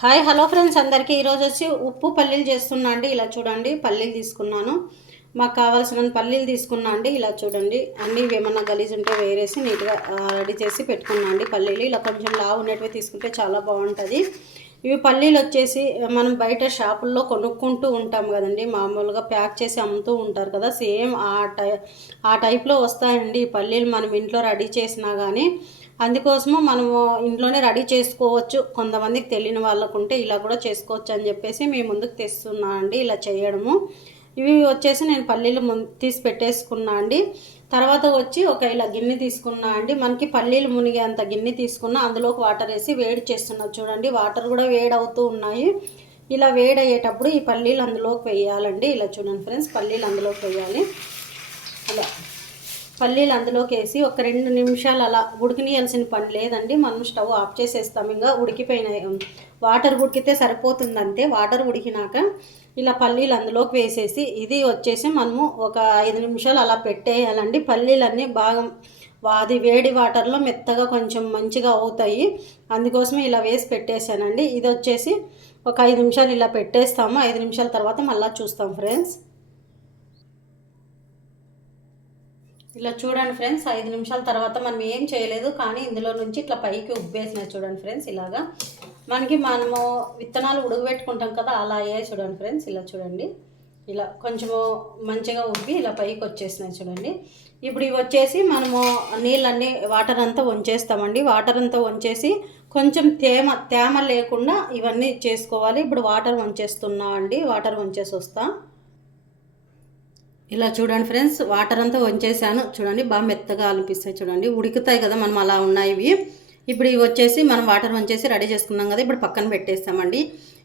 Hi hello friends. అందరికీ ఈరోజు వచ్చి ఉప్పు పల్లీలు చేస్తున్నా అండి. ఇలా చూడండి పల్లీలు తీసుకున్నాను. మాకు కావాల్సిన పల్లీలు తీసుకున్నా అండి. ఇలా చూడండి అన్నీ ఏమన్నా గలీజ్ ఉంటే వేరేసి నీట్గా రెడీ చేసి పెట్టుకున్నా అండి పల్లీలు. ఇలా కొంచెం లావు ఉన్నటివి తీసుకుంటే చాలా బాగుంటుంది. ఇవి పల్లీలు వచ్చేసి మనం బయట షాపుల్లో కొనుక్కుంటూ ఉంటాం కదండి. మామూలుగా ప్యాక్ చేసి అమ్ముతూ ఉంటారు కదా. సేమ్ ఆ టై ఆ టైప్లో వస్తాయండి ఈ పల్లీలు మనం ఇంట్లో రెడీ చేసినా కానీ అందుకోసము మనము ఇంట్లోనే రెడీ చేసుకోవచ్చు. కొంతమందికి తెలియని వాళ్ళకు ఉంటే ఇలా కూడా చేసుకోవచ్చు అని చెప్పేసి మేము ముందుకు తెస్తున్నా అండి ఇలా చేయడము. ఇవి వచ్చేసి నేను పల్లీలు ముందు తీసి పెట్టేసుకున్నా అండి. తర్వాత వచ్చి ఒక ఇలా గిన్నె తీసుకున్నా అండి. మనకి పల్లీలు మునిగే అంత గిన్నె తీసుకున్నా అందులోకి వాటర్ వేసి వేడి చేస్తున్నా. చూడండి వాటర్ కూడా వేడి అవుతూ ఉన్నాయి. ఇలా వేడయ్యేటప్పుడు ఈ పల్లీలు అందులోకి వేయాలండి. ఇలా చూడండి ఫ్రెండ్స్ పల్లీలు అందులోకి వేయాలి. పల్లీలు అందులోకి వేసి ఒక రెండు నిమిషాలు అలా ఉడికినియాల్సిన పని లేదండి. మనం స్టవ్ ఆఫ్ చేసేస్తాం. ఇంకా ఉడికిపోయినాయి. వాటర్ ఉడికితే సరిపోతుంది అంతే వాటర్ ఉడికినాక ఇలా పల్లీలు అందులోకి వేసేసి ఇది వచ్చేసి మనము ఒక ఐదు నిమిషాలు అలా పెట్టేయాలండి. పల్లీలన్నీ బాగా అది వేడి వాటర్లో మెత్తగా కొంచెం మంచిగా అవుతాయి. అందుకోసమే ఇలా వేసి పెట్టేశానండి. ఇది వచ్చేసి ఒక ఐదు నిమిషాలు ఇలా పెట్టేస్తాము. ఐదు నిమిషాల తర్వాత మళ్ళీ చూస్తాం ఫ్రెండ్స్. ఇలా చూడండి ఫ్రెండ్స్ ఐదు నిమిషాల తర్వాత మనం ఏం చేయలేదు కానీ ఇందులో నుంచి ఇట్లా పైకి ఉబ్బేసినాయి చూడండి ఫ్రెండ్స్ ఇలాగా. మనకి మనము విత్తనాలు ఉడకబెట్టుకుంటాం కదా అలా అయ్యాయి చూడండి ఫ్రెండ్స్ ఇలా చూడండి. ఇలా కొంచెము మంచిగా ఉబ్బి ఇలా పైకి వచ్చేసినాయి చూడండి. ఇప్పుడు ఇవి వచ్చేసి మనము నీళ్ళన్నీ వాటర్ అంతా వంచేస్తామండి. వాటర్ అంతా వంచేసి కొంచెం తేమ తేమ లేకుండా ఇవన్నీ చేసుకోవాలి. ఇప్పుడు వాటర్ వంచేస్తున్నా అండి వాటర్ వంచేసి వస్తాను ఇలా చూడండి ఫ్రెండ్స్ వాటర్ అంతా వంచేసాను చూడండి బాగా మెత్తగా అనిపిస్తాయి చూడండి. ఉడుకుతాయి కదా మనం అలా ఉన్నాయి ఇవి. ఇప్పుడు ఇవి వచ్చేసి మనం వాటర్ వంచేసి రెడీ చేసుకున్నాం కదా ఇప్పుడు పక్కన పెట్టేస్తామండి.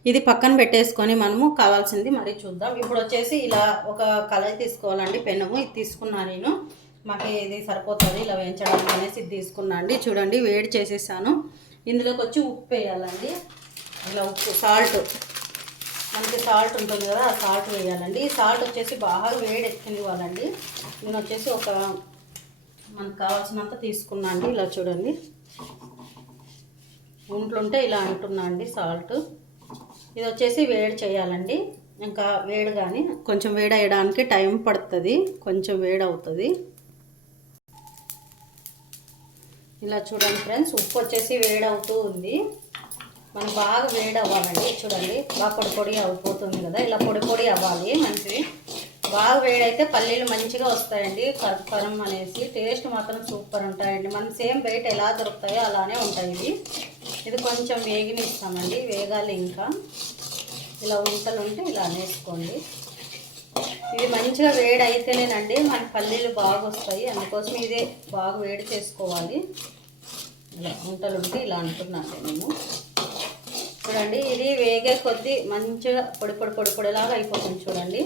ఇది పక్కన పెట్టేసుకొని మనము కావాల్సింది మరి చూద్దాం. ఇప్పుడు వచ్చేసి ఇలా ఒక కలర్ తీసుకోవాలండి పెనము ఇది తీసుకున్నాను నేను. మాకు ఇది సరిపోతుంది ఇలా వేయించడానికి అనేసి ఇది తీసుకున్నా అండి. చూడండి వేడి చేసేసాను. ఇందులోకి వచ్చి ఉప్పు వేయాలండి. ఇలా ఉప్పు సాల్ట్. మనకి సాల్ట్ ఉంటుంది కదా ఆ సాల్ట్ వేయాలండి. ఈ సాల్ట్ వచ్చేసి బాగా వేడి ఎత్తునివ్వాలండి నేను వచ్చేసి ఒక మనకు కావాల్సినంత తీసుకున్నా అండి. ఇలా చూడండి. ఉంట్లుంటే ఇలా అంటున్నా అండి సాల్ట్. ఇది వచ్చేసి వేడి చేయాలండి. ఇంకా వేడి కానీ కొంచెం వేడి అయ్యడానికి టైం పడుతుంది. కొంచెం వేడి అవుతుంది. ఇలా చూడండి ఫ్రెండ్స్ ఉప్పు వచ్చేసి వేడి అవుతూ ఉంది. మనం బాగా వేడి అవ్వాలండి. చూడండి బాగా పొడి పొడి అయిపోతుంది కదా. ఇలా పొడి పొడి అవ్వాలి. మంచిది. బాగా వేడైతే పల్లీలు మంచిగా వస్తాయండి. కరం అనేసి. టేస్ట్ మాత్రం సూపర్ ఉంటాయండి. మనం సేమ్ బయట ఎలా దొరుకుతాయో అలానే ఉంటాయి ఇవి. ఇది కొంచెం వేగినిస్తామండి. వేగాలి ఇంకా. ఇలా ఉంటలు ఉంటే ఇలా అనేసుకోండి. ఇది మంచిగా వేడి అయితేనేనండి మన పల్లీలు బాగా వస్తాయి. అందుకోసం ఇదే బాగా వేడి చేసుకోవాలి. ఇలా ఉంటలు ఉంటే ఇలా అంటున్నాను నేను. చూడండి ఇది వేగే కొద్దీ మంచిగా పొడి పొడి పొడి పొడిలాగా అయిపోతుంది చూడండి.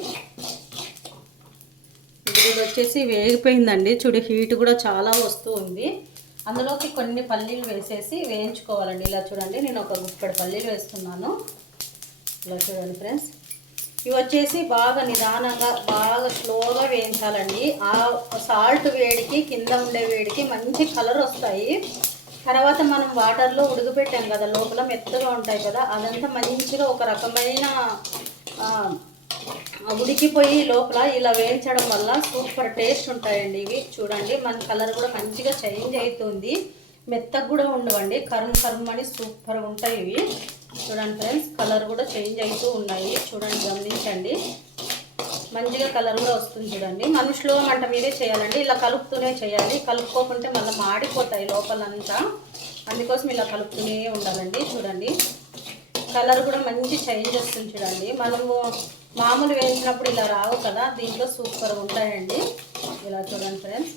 ఇది వచ్చేసి వేగిపోయిందండి. చూడు హీట్ కూడా చాలా వస్తూ ఉంది. అందులోకి కొన్ని పల్లీలు వేసేసి వేయించుకోవాలండి. ఇలా చూడండి నేను ఒక గుప్పడి పల్లీలు వేస్తున్నాను. ఇలా చూడండి ఫ్రెండ్స్. ఇవి వచ్చేసి బాగా నిదానంగా బాగా స్లోగా వేయించాలండి. ఆ సాల్ట్ వేడికి కింద ఉండే వేడికి మంచి కలర్ వస్తాయి. తర్వాత మనం వాటర్లో ఉడకబెట్టాం కదా లోపల మెత్తగా ఉంటాయి కదా అదంతా మంచిగా ఒక రకమైన ఉడికిపోయి లోపల ఇలా వేయించడం వల్ల సూపర్ టేస్ట్ ఉంటాయండి ఇవి. చూడండి మన కలర్ కూడా మంచిగా చేంజ్ అవుతుంది మెత్తగా కూడా ఉండవండి కరుమ్ కరుమ్ అని సూపర్ ఉంటాయి ఇవి. చూడండి ఫ్రెండ్స్ కలర్ కూడా చేంజ్ అవుతూ ఉన్నాయి. చూడండి గమనించండి. మంచిగా కలర్ కూడా వస్తుంది చూడండి. మనం స్లో మంట మీదే చేయాలండి. ఇలా కలుపుతూనే చేయాలి. కలుపుకోకుంటే మళ్ళీ మాడిపోతాయి లోపలంతా. అందుకోసం ఇలా కలుపుతూనే ఉండాలండి చూడండి. కలర్ కూడా మంచి చేంజ్ వస్తుంది చూడండి. మనము మామూలు వేయించినప్పుడు ఇలా రావు కదా. దీంట్లో సూపర్ ఉంటాయండి. ఇలా చూడండి ఫ్రెండ్స్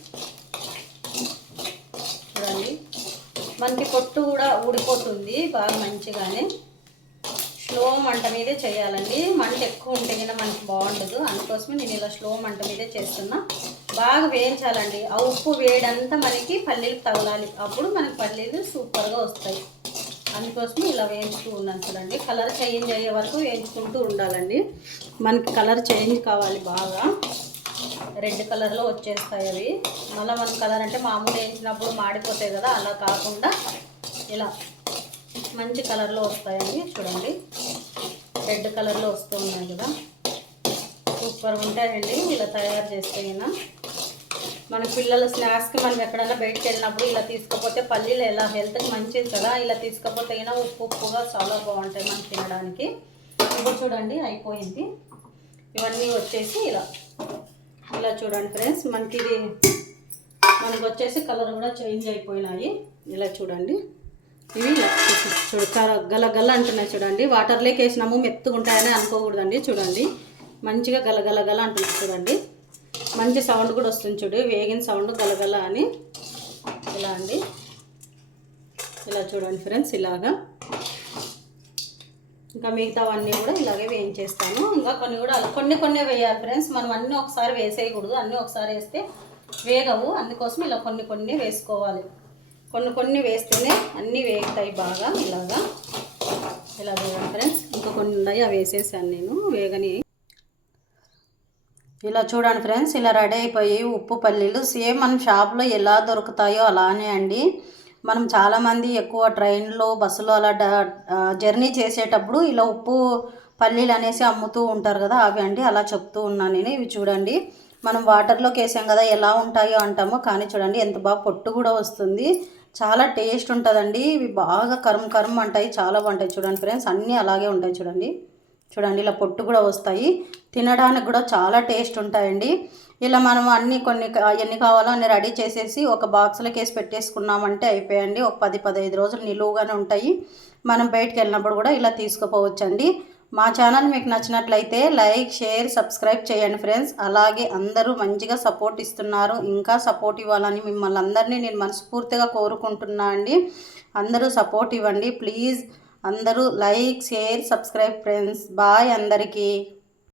చూడండి. మనకి పొట్టు కూడా ఊడిపోతుంది బాగా మంచిగానే. స్లో మంట మీదే చేయాలండి. మంట ఎక్కువ ఉంటే కన్నా మనకి బాగుండదు. అందుకోసమే నేను ఇలా స్లో మంట మీదే చేస్తున్నా. బాగా వేయించాలండి. ఆ ఉప్పు వేడంతా మనకి పల్లీలు తగలాలి. అప్పుడు మనకి పల్లీలు సూపర్గా వస్తాయి. అందుకోసం ఇలా వేయించుతూ ఉన్నాను చూడండి. కలర్ చేంజ్ అయ్యే వరకు వేయించుకుంటూ ఉండాలండి. మనకి కలర్ చేంజ్ కావాలి బాగా. రెడ్ కలర్లో వచ్చేస్తాయి అవి. మళ్ళీ మన కలర్ అంటే మామూలు వేయించినప్పుడు మాడిపోతాయి కదా అలా కాకుండా ఇలా మంచి కలర్లో వస్తాయండి చూడండి. రెడ్ కలర్లో వస్తూ ఉన్నాయి కదా. సూపర్ ఉంటాయండి. ఇలా తయారు చేస్తే అయినా. మన పిల్లల స్నాక్స్కి మనం ఎక్కడైనా బయటకు వెళ్ళినప్పుడు ఇలా తీసుకపోతే పల్లీలు ఎలా? హెల్త్కి మంచిది కదా. ఇలా తీసుకపోతే అయినా ఉప్పు ఉప్పుగా చాలా బాగుంటాయి మనం తినడానికి. ఇప్పుడు చూడండి అయిపోయింది. ఇవన్నీ వచ్చేసి ఇలా. ఇలా చూడండి ఫ్రెండ్స్ మనకి ఇది మనకు వచ్చేసి కలర్ కూడా చేంజ్ అయిపోయినాయి. ఇలా చూడండి. ఇవి చూడు గల గల అంటున్నాయి చూడండి. వాటర్లోకి వేసినాము మెత్తగా ఉంటాయని అనుకోకూడదండి చూడండి. మంచిగా గలగలగల అంటున్నాయి చూడండి. మంచి సౌండ్ కూడా వస్తుంది చూడు వేగిన సౌండ్ గలగల అని. ఇలా అండి. ఇలా చూడండి ఫ్రెండ్స్ ఇలాగా. ఇంకా మిగతావన్నీ కూడా ఇలాగే వేయించేస్తాను. ఇంకా కొన్ని కూడా కొన్ని కొన్ని వేయాలి ఫ్రెండ్స్ మనం అన్నీ ఒకసారి వేసేయకూడదు. అన్నీ ఒకసారి వేస్తే వేగవు. అందుకోసం ఇలా కొన్ని కొన్ని వేసుకోవాలి. కొన్ని కొన్ని వేస్తేనే అన్నీ వేగుతాయి బాగా ఇలాగా. ఇలా చూడండి ఫ్రెండ్స్ ఇంకా కొన్ని ఉన్నాయి అవి వేసేసాను నేను వేగని. ఇలా చూడండి ఫ్రెండ్స్ ఇలా రెడీ అయిపోయి ఉప్పు పల్లీలు సేమ్ మనం షాప్లో ఎలా దొరుకుతాయో అలానే అండి. మనం చాలామంది ఎక్కువ ట్రైన్లో బస్సులో అలా జర్నీ చేసేటప్పుడు ఇలా ఉప్పు పల్లీలు అనేసి అమ్ముతూ ఉంటారు కదా అవి అండి అలా చెప్తూ ఉన్నాను నేను. ఇవి చూడండి మనం వాటర్లోకి వేసాం కదా ఎలా ఉంటాయో అంటామో. కానీ చూడండి ఎంత బాగా పొట్టు కూడా వస్తుంది. చాలా టేస్ట్ ఉంటుందండి. ఇవి బాగా కరం కరం అంటాయి చాలా బాగుంటాయి చూడండి ఫ్రెండ్స్. అన్నీ అలాగే ఉంటాయి చూడండి. చూడండి ఇలా పొట్టు కూడా వస్తాయి. తినడానికి కూడా చాలా టేస్ట్ ఉంటాయండి. ఇలా మనం అన్ని కొన్ని కా- ఎన్ని కావాలో అన్ని రెడీ చేసేసి ఒక బాక్స్లోకి వేసి పెట్టేసుకున్నామంటే అయిపోయండి. ఒక పది పదహైదు రోజులు నిలువుగానే ఉంటాయి. మనం బయటికి వెళ్ళినప్పుడు కూడా ఇలా తీసుకుపోవచ్చండి. మా ఛానల్ మీకు నచ్చినట్లయితే లైక్ షేర్ సబ్స్క్రైబ్ చేయండి ఫ్రెండ్స్. అలాగే అందరూ మంచిగా సపోర్ట్ ఇస్తున్నారు. ఇంకా సపోర్ట్ ఇవ్వాలని మిమ్మల్ని అందరినీ నేను మనస్ఫూర్తిగా కోరుకుంటున్నా అండి. అందరూ సపోర్ట్ ఇవ్వండి. ప్లీజ్ అందరూ like share subscribe friends. Bye అందరికీ.